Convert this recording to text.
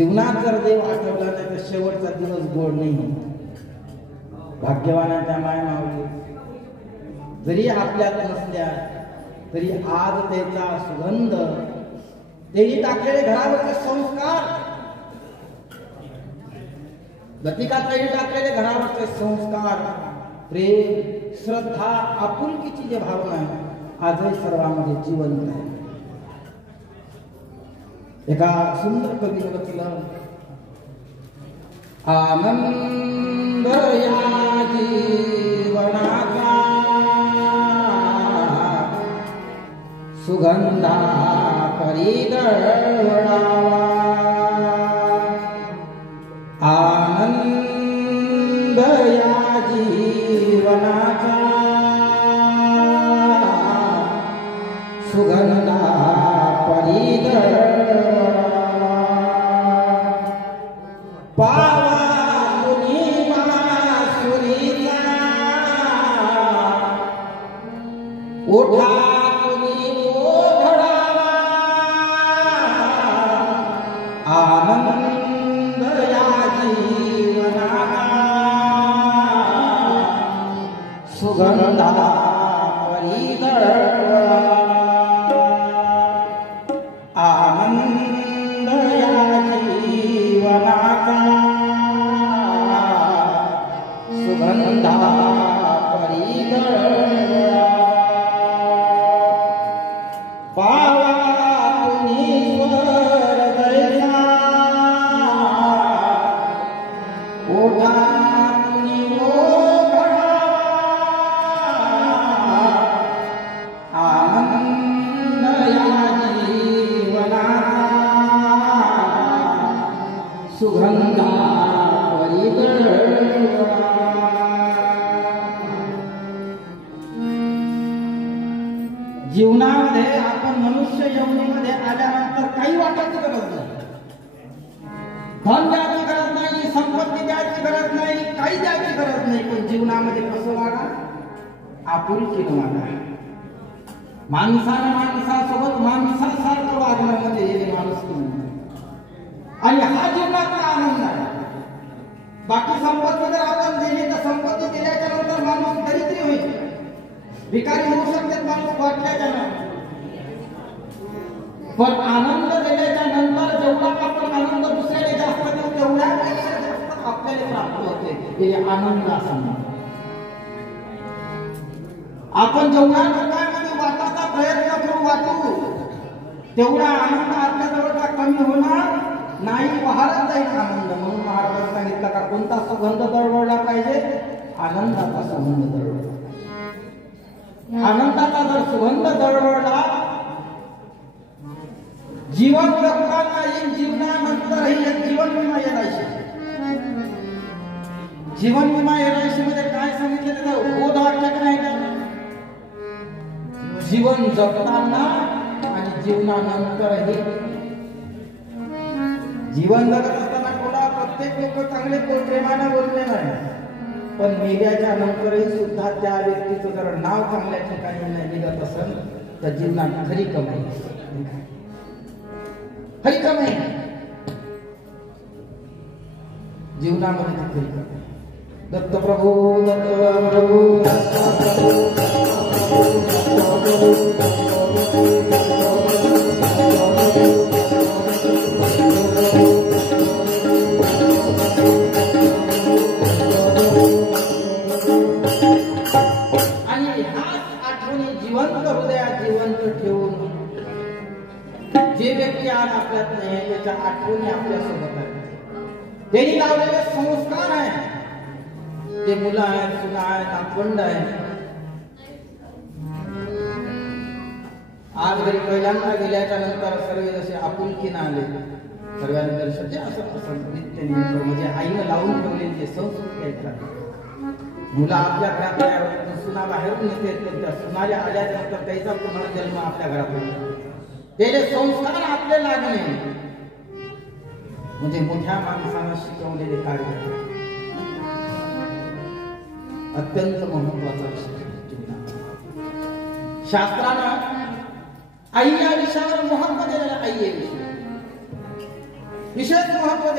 जीवनात जर देव आठवला नाही तर शेवटचा दिवस गोड नाही होत. भाग्यवानाच्या माय मावली जरी आपल्यात नसल्या तरी आज त्याचा सुगंध, त्यांनी टाकलेले घरावरचे संस्कार, लतिकाताईने टाकलेले घरावरचे संस्कार, प्रेम, श्रद्धा, आपुलकीची जी भावना आहे आजही सर्वांमध्ये जिवंत आहे. एका सुंदर कवीने म्हटलं, आनंद या जीवनाचा सुगंधा परी दळावा, आनंद या जीवनाचा सुगंधा परी दळावा, पावा मुनी मासुरीचा ओठा आनंद या जीवनाचा सुगंधा परी दळावा, आनंद या जीवनाचा सुगंधा परी दळावा, पावा सुगंधा परी दळावा. जीवनामध्ये आपण मनुष्य यवनीमध्ये आल्यानंतर काही वाटायची गरज नाही, धन द्यायची गरज नाही, संपत्ती द्यायची गरज नाही, काही द्यायची गरज नाही. पण जीवनामध्ये कसं वागा? आपुलकीनं वागा. माणसानं माणसासोबत माणसासारखं वागणं म्हणजे हे माणूस म्हणतात. आणि हा जीवनाचा आनंद आहे. बाकी संपत्ती जर आपण दिली तर संपत्ती दिल्याच्या नंतर माणूस दरिद्री होईल, भिकारी होऊ शकते माणूस वाटल्याच्या नंतर. पण आनंद दिल्याच्या नंतर जेवढा आपण आनंद दुसऱ्याला जास्त देऊ तेवढ्यापेक्षा जास्त आपल्याला प्राप्त होते. हे आनंद असं म्हणतात. आपण जेवढा लोकांमध्ये वाटायचा प्रयत्न करू वाटू तेवढा आनंद आपल्याजवळचा कमी होणार नाही, वाहत जाईल आनंद. म्हणून महाराजांनी सांगितलं का कोणता सुगंध दरवळला पाहिजे? आनंदाचा सुगंध दरवळला पाहिजे. आनंदाचा जर सुगंध दरवळला, जीवन जगताना येईल, जीवनानंतरही एक जीवन विमा एलआयसी. जीवन विमा एलआयसी मध्ये काय सांगितलं? बोध वाक्य नाही का? जीवन जगताना आणि जीवनानंतरही. जीवन जगत असताना कोणा प्रत्येक लोक चांगले प्रेमाने बोलले नाही, पण मेल्याच्या नंतरही सुद्धा त्या व्यक्तीचं जर नाव चांगल्या ठिकाणी नाही निघत असेल तर जीवनात खरी कमाई, खरी कमाई जीवनामध्ये खरी कमाई. दत्तप्रभू दत्तप्रभू जे व्यक्ती आज आपल्यात नाही त्याच्या आठवणी आपल्या सोबत आहेत. त्यांनी लावलेले संस्कार आहेत, ते मुलं आहेत, सुना आहेत, नातवंड आहेत. आज घरी पहिल्यांदा गेल्याच्या नंतर सर्व जसे आपुलकीनं आले, सर्वांनी दर्शन असं नित्य नियम म्हणजे आईनं लावून ठेवलेली जे संस्कृती आहेत. मुलं आपल्या घरात तयार होतात, सुना बाहेरून येते, त्या सुनाल्या आल्याच्या नंतर त्याचा पुनर्जन्म आपल्या घरात होतो. त्याचे संस्कार आपले लागणे म्हणजे मोठ्या माणसाला शिकवलेले कार्य अत्यंत महत्वाचा विषय. शास्त्रानं आई या विषयावर महत्व दिलेलं. आई या विषय विशेष महत्व